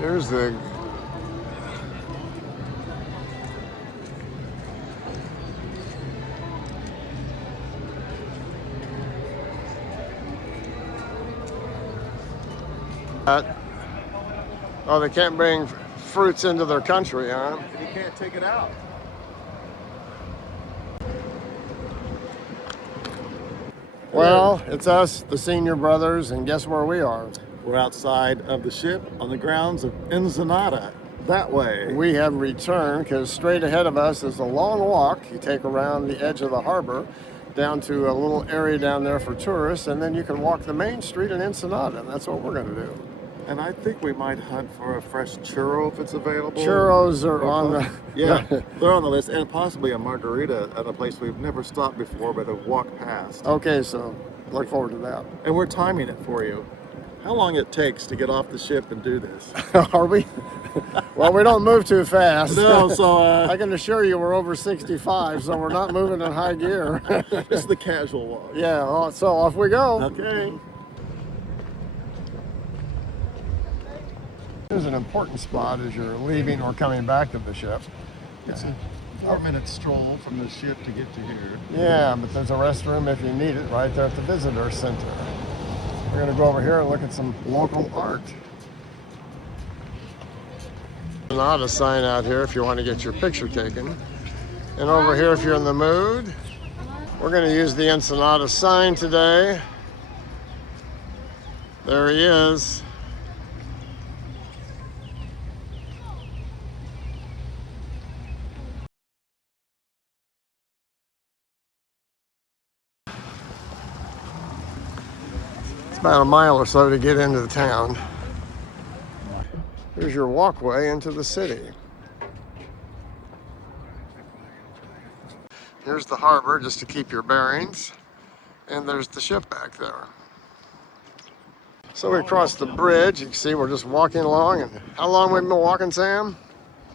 Here's the oh, they can't bring fruits into their country, huh? You can't take it out. Well, it's us, the Senior Brothers, and guess where we are? We're outside of the ship on the grounds of Ensenada, that way. We have returned because straight ahead of us is a long walk. You take around the edge of the harbor down to a little area down there for tourists, and then you can walk the main street in Ensenada, and that's what we're going to do. And I think we might hunt for a fresh churro if it's available. Churros are on the... Yeah, they're on the list, and possibly a margarita at a place we've never stopped before, but have walked past. Okay, so look forward to that. And we're timing it for you. How long it takes to get off the ship and do this? Are we? Well, we don't move too fast. No, so... I can assure you we're over 65, so we're not moving in high gear. It's the casual walk. Yeah, so off we go. Okay. Here's an important spot as you're leaving or coming back to the ship. It's a 4-minute stroll from the ship to get to here. Yeah, but there's a restroom if you need it right there at the visitor center. We're going to go over here and look at some local art. Ensenada sign out here if you want to get your picture taken. And over here if you're in the mood. We're going to use the Ensenada sign today. There he is. About a mile or so to get into the town. Here's your walkway into the city. Here's the harbor just to keep your bearings. And there's the ship back there. So we crossed the bridge. You can see we're just walking along. And how long we've been walking, Sam?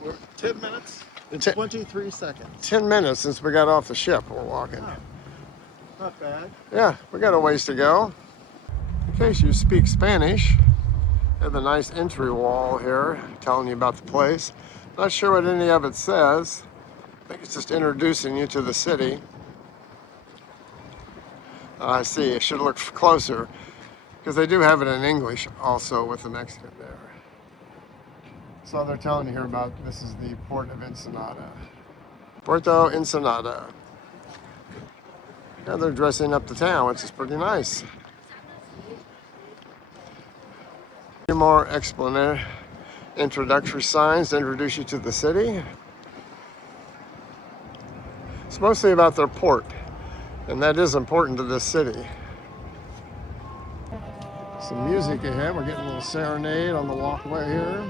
We're 10 minutes and 23 seconds. 10 minutes since we got off the ship we're walking. Oh, not bad. Yeah, we got a ways to go. In case you speak Spanish, I have a nice entry wall here telling you about the place. Not sure what any of it says. I think it's just introducing you to the city. I see, I should look closer because they do have it in English also with the Mexican there. So they're telling you here about this is the port of Ensenada. Puerto Ensenada. Now they're dressing up the town, which is pretty nice. A few more introductory signs to introduce you to the city. It's mostly about their port, and that is important to this city. Some music ahead. We're getting a little serenade on the walkway here.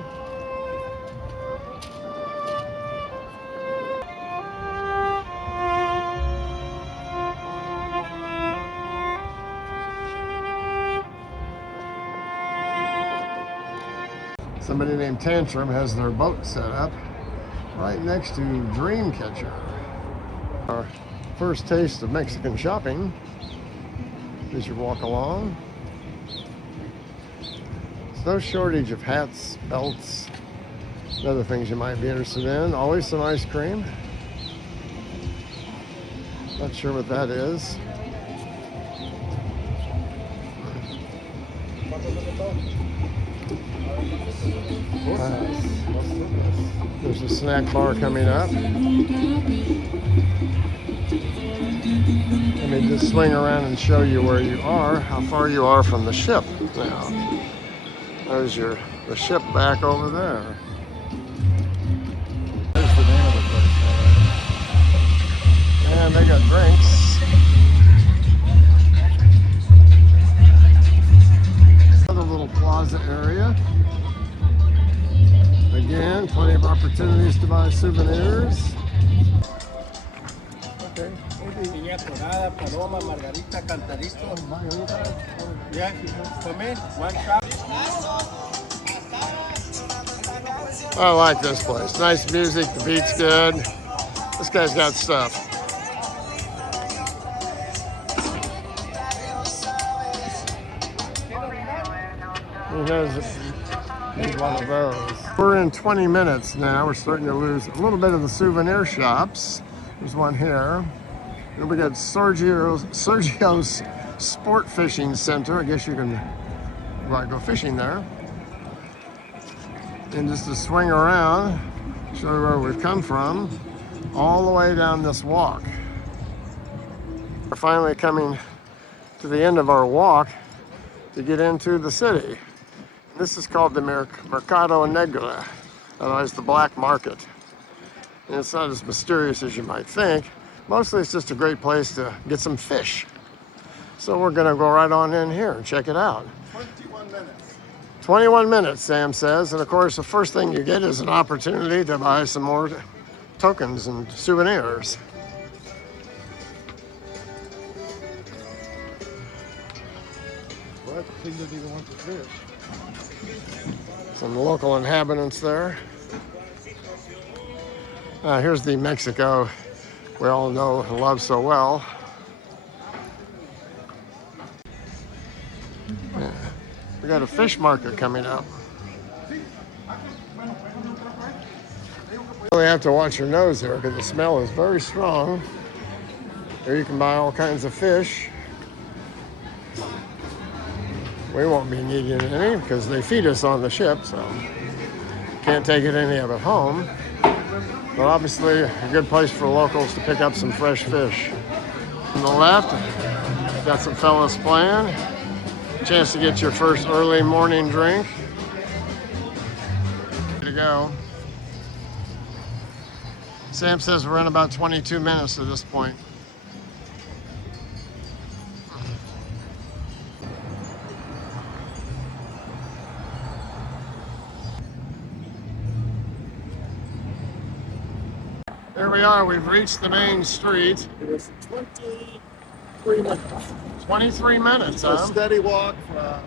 Somebody named Tantrum has their boat set up right next to Dreamcatcher. Our first taste of Mexican shopping as you walk along. There's no shortage of hats, belts, and other things you might be interested in. Always some ice cream. Not sure what that is. There's a snack bar coming up. Let me just swing around and show you where you are, how far you are from the ship now. There's the ship back over there. There's the name of the place. And they got drinks. Another little plaza area. Again, plenty of opportunities to buy souvenirs. Okay. Piña colada, paloma, margarita, cantadito. Yeah, come in, one shot. I like this place. Nice music, the beat's good. This guy's got stuff. He has Need one of those. We're in 20 minutes now. We're starting to lose a little bit of the souvenir shops. There's one here. Then we got Sergio's Sport Fishing Center. I guess you can go fishing there. And just to swing around, show you where we've come from, all the way down this walk. We're finally coming to the end of our walk to get into the city. This is called the Mercado Negro, otherwise the black market. And it's not as mysterious as you might think. Mostly it's just a great place to get some fish. So we're gonna go right on in here and check it out. 21 minutes. 21 minutes, Sam says. And of course, the first thing you get is an opportunity to buy some more tokens and souvenirs. What? He doesn't even want the fish. Some local inhabitants there. Here's the Mexico we all know and love so well. Yeah. We got a fish market coming up. You really have to watch your nose here because the smell is very strong. Here you can buy all kinds of fish. We won't be needing any because they feed us on the ship, so can't take any of it home. But obviously a good place for locals to pick up some fresh fish. On the left, got some fellas playing. Chance to get your first early morning drink. Here to go. Sam says we're in about 22 minutes at this point. There we are, we've reached the main street. It was 23 minutes. 23 minutes, A huh? steady walk from...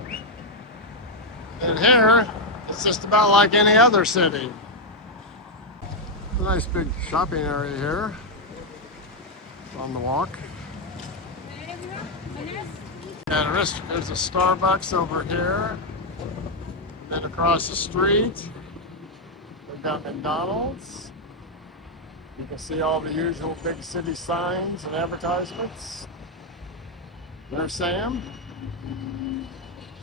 And here, it's just about like any other city. A nice big shopping area here on the walk. And there's a Starbucks over here. And then across the street, we've got McDonald's. You can see all the usual big city signs and advertisements. There's Sam.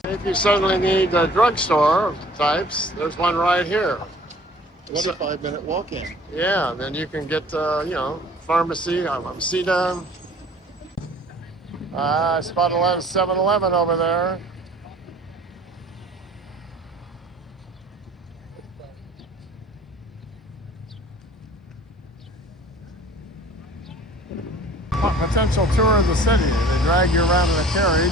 If you suddenly need drugstore types, there's one right here. 25-minute walk-in. Yeah, then you can get, Farmacia, Cida. I spotted a lot of 7-Eleven over there. Potential tour of the city. They drag you around in a carriage,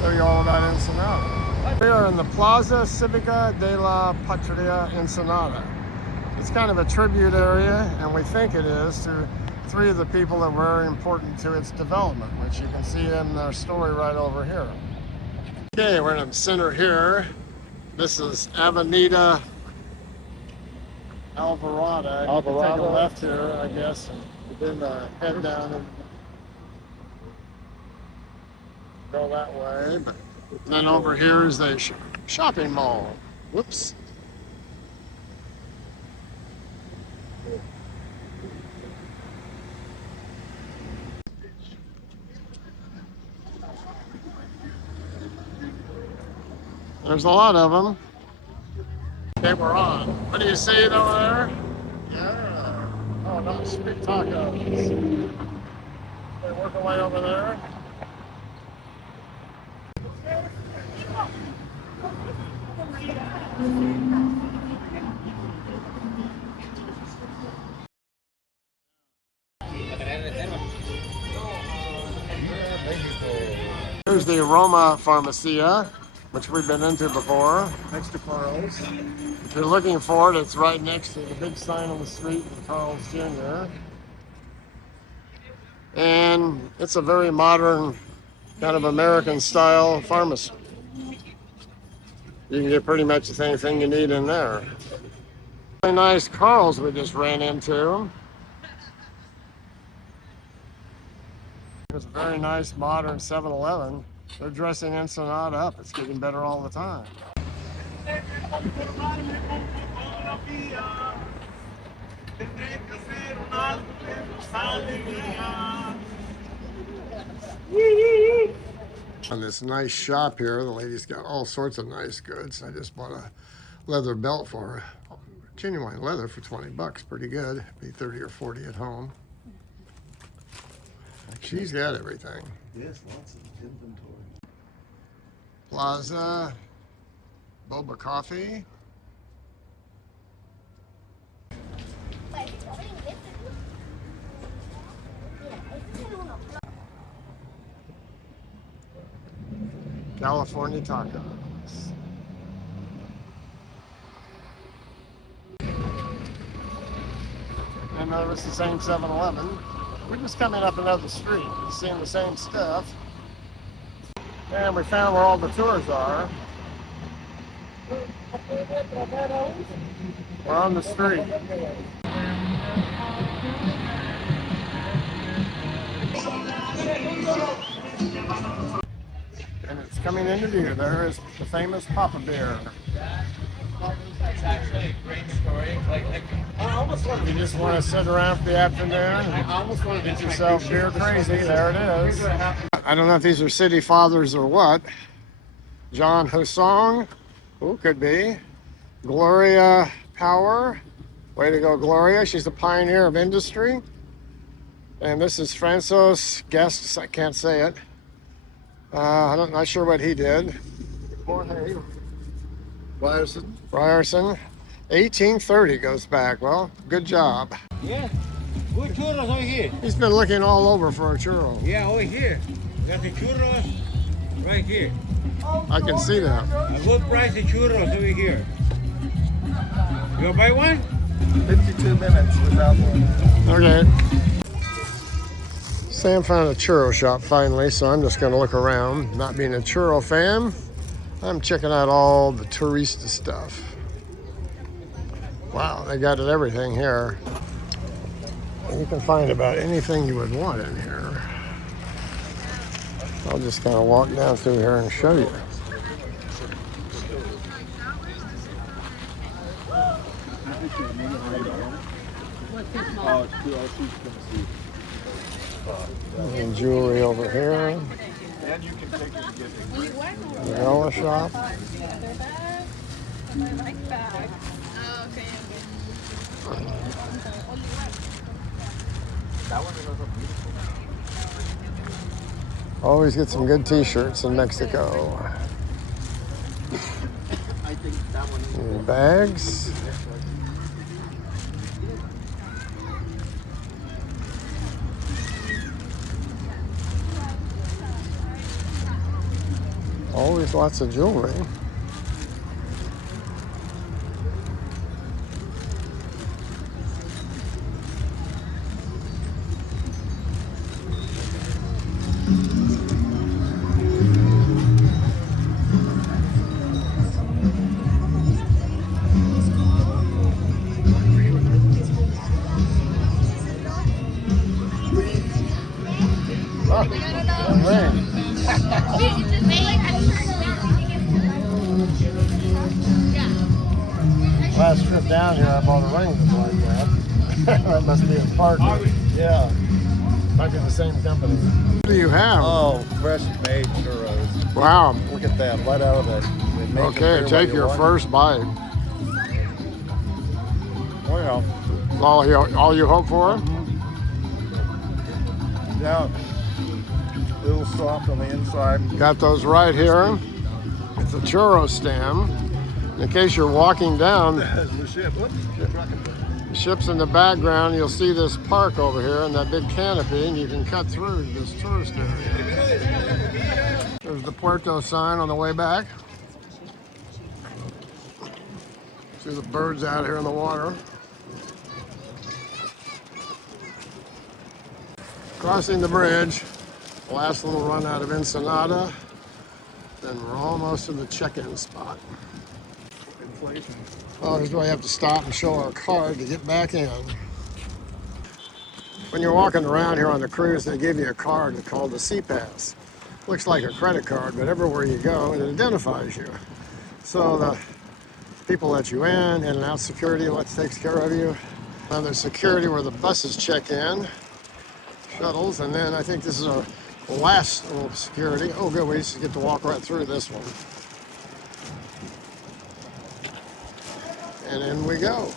show you all about Ensenada. We are in the Plaza Civica de la Patria, Ensenada. It's kind of a tribute area, and we think it is, to three of the people that were very important to its development, which you can see in their story right over here. Okay, we're in the center here. This is Avenida Alvarado. You can take a left here, I guess, and then head down and go that way. But then over here is the shopping mall. Whoops. There's a lot of them. Okay, we're on. What do you see over there? Yeah. Oh, no, street tacos. They work away over there. Here's the Roma Farmacia, which we've been into before. Next to Carl's. If you're looking for it, it's right next to the big sign on the street in Carl's Jr. And it's a very modern, kind of American style pharmacy. You can get pretty much anything you need in there. Really nice Carl's we just ran into. It's a very nice modern 7-Eleven. They're dressing Ensenada up. It's getting better all the time. On this nice shop here, the lady's got all sorts of nice goods. I just bought a leather belt for her. Genuine leather for 20 bucks, pretty good. Be 30 or 40 at home. She's got everything. Yes, lots of inventory. Plaza, boba coffee. California tacos. I know it's the same 7-Eleven. We're just coming up another street, seeing the same stuff. And we found where all the tours are. We're on the street. And it's coming into view. There is the famous Papa Bear. It's actually a great story. You just want to sit around for the afternoon and get yourself beer crazy. There it is. I don't know if these are city fathers or what. John Husong, who could be. Gloria Power. Way to go, Gloria. She's a pioneer of industry. And this is Francois Guests. I can't say it. I'm not sure what he did. Jorge Ryerson. Ryerson. 1830 goes back. Well, good job. Yeah. Good churros over here. He's been looking all over for a churro. Yeah, over here. We got the churros right here. I can see that. A good price of churros over here. You gonna buy one? 52 minutes without one. Okay. Sam found a churro shop finally, so I'm just going to look around. Not being a churro fan, I'm checking out all the tourista stuff. Wow, they got everything here. You can find about anything you would want in here. I'll just kind of walk down through here and show you. And jewelry over here. And you can take it and get it. The Ella shop. Always get some good t-shirts in Mexico. And bags. Always lots of jewelry. Last trip down here, I bought a ring that's like that. That must be a partner. Yeah. Might be the same company. What do you have? Oh, fresh made churros. Wow. Look at that, right out of it. They make Okay, them here take while your you're first bite. Well, All you hope for? yeah. A little soft on the inside. Got those right here. It's a churro stand. In case you're walking down, The ship. Whoops. the ship's in the background. You'll see this park over here and that big canopy, and you can cut through this tourist area. There's the Puerto sign on the way back. See the birds out here in the water. Crossing the bridge. Last little run out of Ensenada. Then we're almost to the check-in spot. Inflation. Oh, here's where we have to stop and show our card to get back in. When you're walking around here on the cruise, they give you a card called the Sea Pass. Looks like a credit card, but everywhere you go, it identifies you. So People let you in and out security takes care of you. There's security where the buses check in, shuttles, and then I think this is our last little security. Oh good, we just get to walk right through this one. And in we go.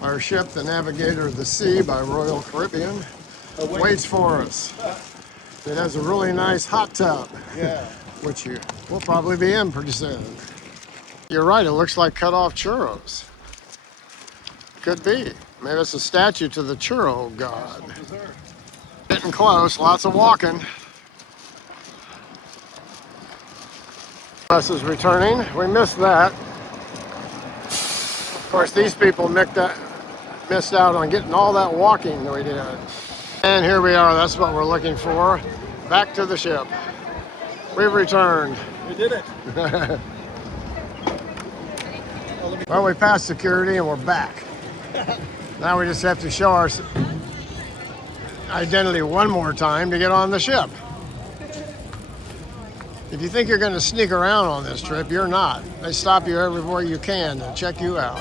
Our ship, the Navigator of the Sea by Royal Caribbean, waits for us. It has a really nice hot tub, Yeah. which you will probably be in pretty soon. You're right, it looks like cut off churros. Could be. Maybe it's a statue to the churro god. Getting close, lots of walking. Bus is returning. We missed that. Of course, these people missed out on getting all that walking that we did. And here we are. That's what we're looking for. Back to the ship. We've returned. We did it. Well, we passed security and we're back. Now we just have to show our identity one more time to get on the ship. If you think you're going to sneak around on this trip, you're not. They stop you everywhere you can to check you out.